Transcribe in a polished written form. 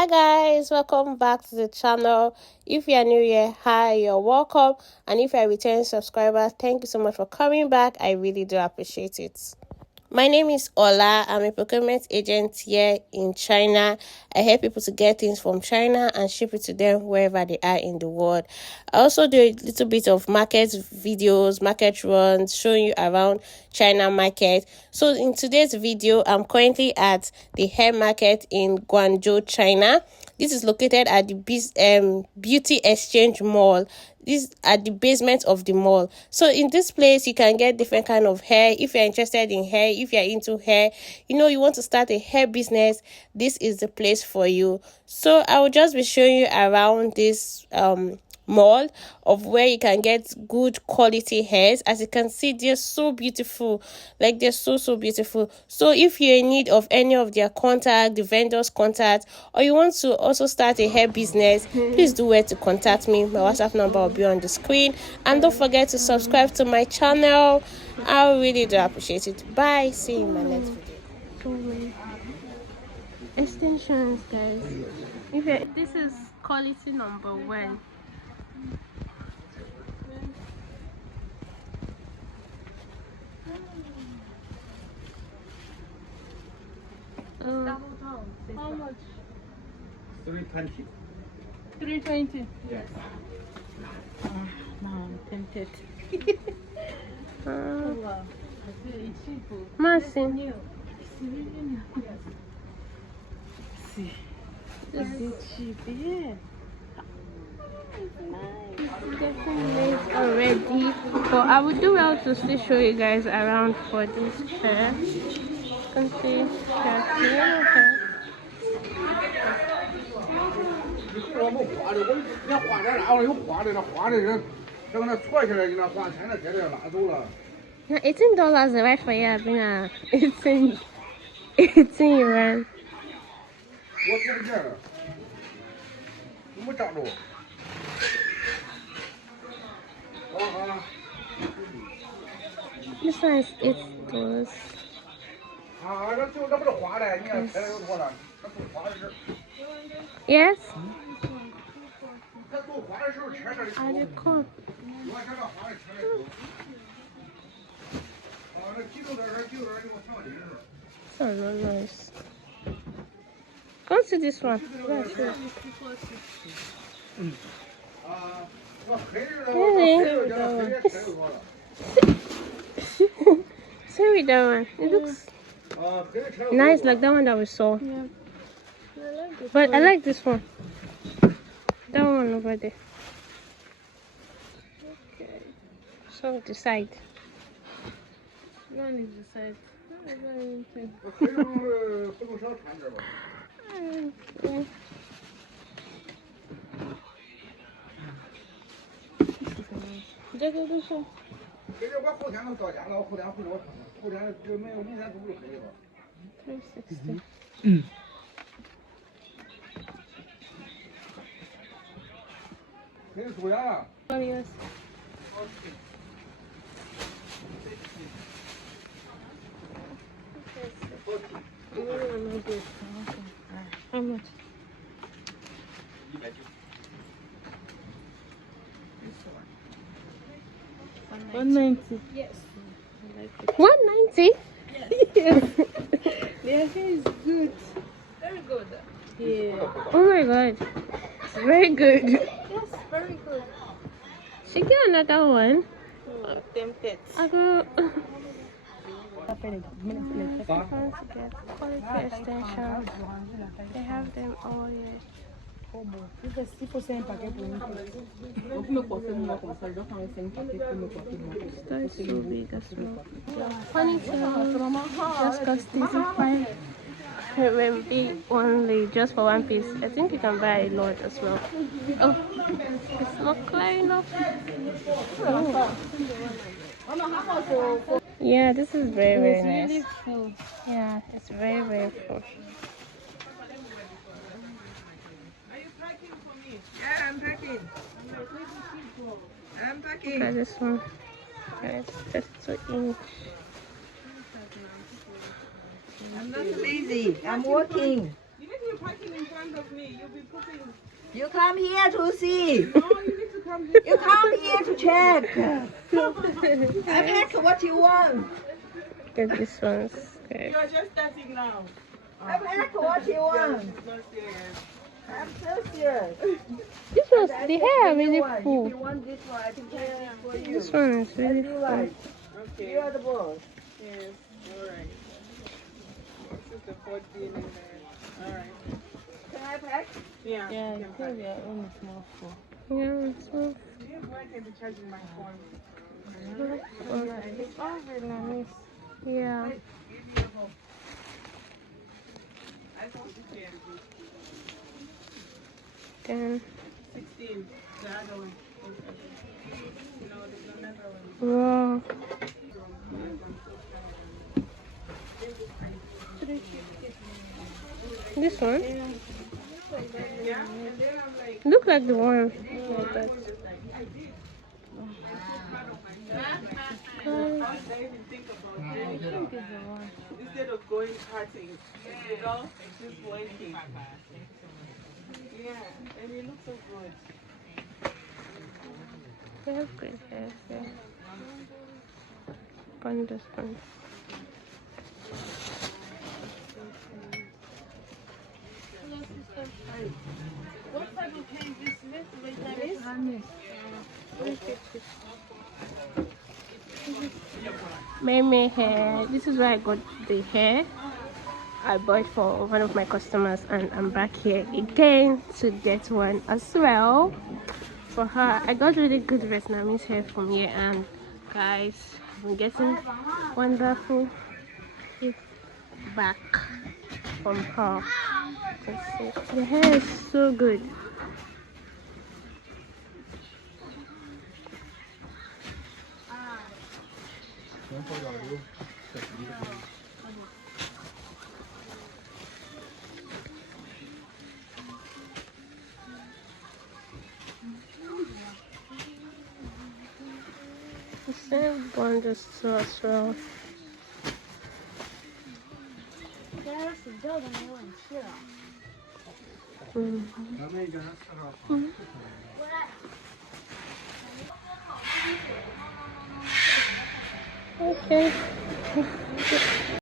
Hi guys, welcome back to the channel. If you are new here, hi, you're welcome. And if you're a returning subscriber, thank you so much for coming back. I really do appreciate it. My name is Ola. I'm a procurement agent here in China. I help people to get things from China and ship it to them wherever they are in the world. I also do a little bit of market videos, market runs, showing you around China market. So in today's video, I'm currently at the hair market in Guangzhou, China. This is located at the Beauty Exchange Mall. This is at the basement of the mall. So in this place, you can get different kind of hair. If you're interested in hair, if you're into hair, you want to start a hair business, this is the place for you. So I will just be showing you around this mall of where you can get good quality hairs. As you can see, they're so beautiful, like they're so beautiful. So if you're in need of any of their contact, the vendors contact, or you want to also start a hair business, please do where to contact me. My WhatsApp number will be on the screen, and don't forget to subscribe to my channel. I really do appreciate it. Bye, see you in my next video. So many extensions, guys. This is quality number 1. How much? 320. 320. Yes. Now I'm tempted. Marcin. See. This is cheap, yeah. It's getting late already, but I would do well to still show you guys around for this hair. You can see hair. Yeah, $18 the right for you. I've been 18 yuan. This one is $8. Yes. Cool. So nice. Come see this one. See that one. It looks nice, like that one that we saw. Yeah. But I like this one. That one over there. Okay. So decide. One is the side. How much? 190. Yes. 190? Yes. Their hair is good. Very good. Yeah. Oh my god. It's very good. Yes, very good. She get another one. Tempted. I go. Quality extensions. They have them all here. That's so big as well. Ponytail just cost 5 RMB only, just for one piece. I think you can buy a lot as well. Oh, it's not clear enough. Oh. Yeah, this is very nice. Really full. Yeah, it's very full. Are you packing for me? Yeah, I'm packing. I'm packing. Look at this one. It's 32 inch. I'm not lazy. I'm working. You need to be packing in front of me. You'll be putting. You come here to see. No, you need to come here. You come here to check. I pack what you want. Get this one's good. You are just starting now. I pack what you want. It's not serious. I'm so serious. This one's, I the take hair are the new really one. If full. you want this one, I can take this for you. This one is As really you full. like. Okay. You are the boss. Yes. All right. This is the 14 in there. All right. Can I pack? Yeah. Yeah, you it's can probably almost more full. Yeah, it's so Do you have where I can be charging my phone? full. It's all Vietnamese. Yeah. I thought you can. Then, 16. The other one. No, there's another one. wow. This one? Yeah, and then I'm like, Look like the one. Like that. how did I even think about doing it? Instead of going cutting, you know, just working. Yeah, and it looks so good. They have good hair. Yeah. Panda sponge. What type of paint is this? Vietnamese? Meme hair. This is where I got the hair I bought for one of my customers, and I'm back here again to get one as well for her. I got really good Vietnamese hair from here, and guys, I'm getting wonderful gift back from her. Let's see. The hair is so good. The same one just too as well. Okay.